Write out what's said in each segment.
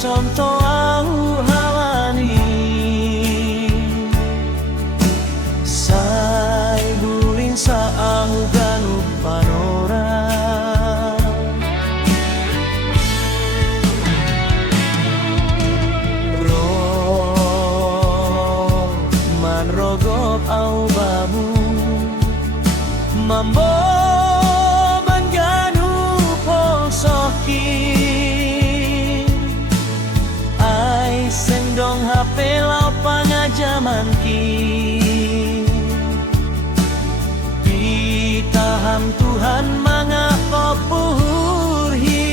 sonto au hawani sai buling sa au ganu panora ro man rogop au bamu mambo banganu posoki dong HP lau pangajaman ki ditaham Tuhan mangapa puhur hi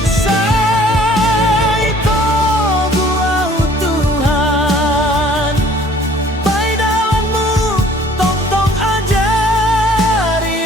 sai togu au Tuhan pai dalammu tong ajari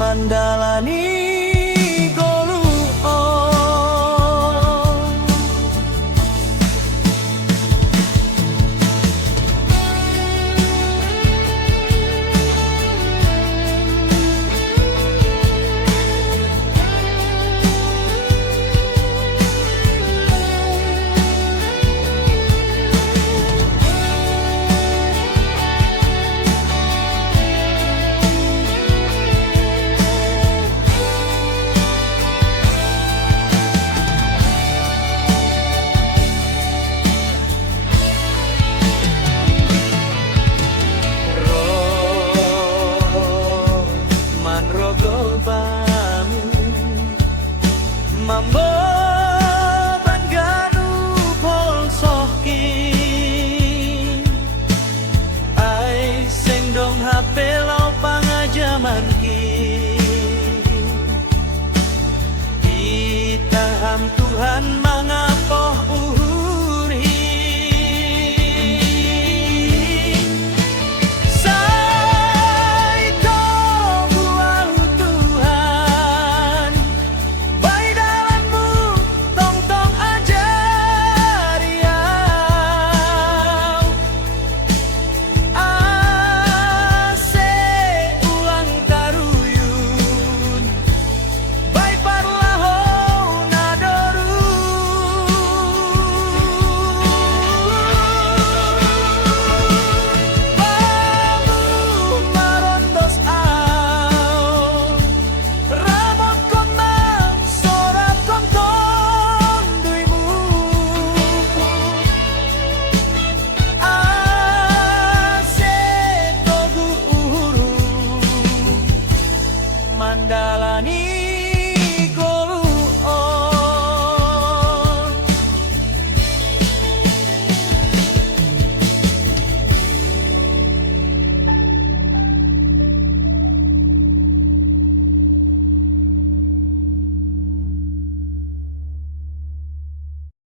Mandalani golu mambo banganu polsoki ai sing dong HP lau pangajaman ki ditaham Tuhan mangapa uhuri Mandalani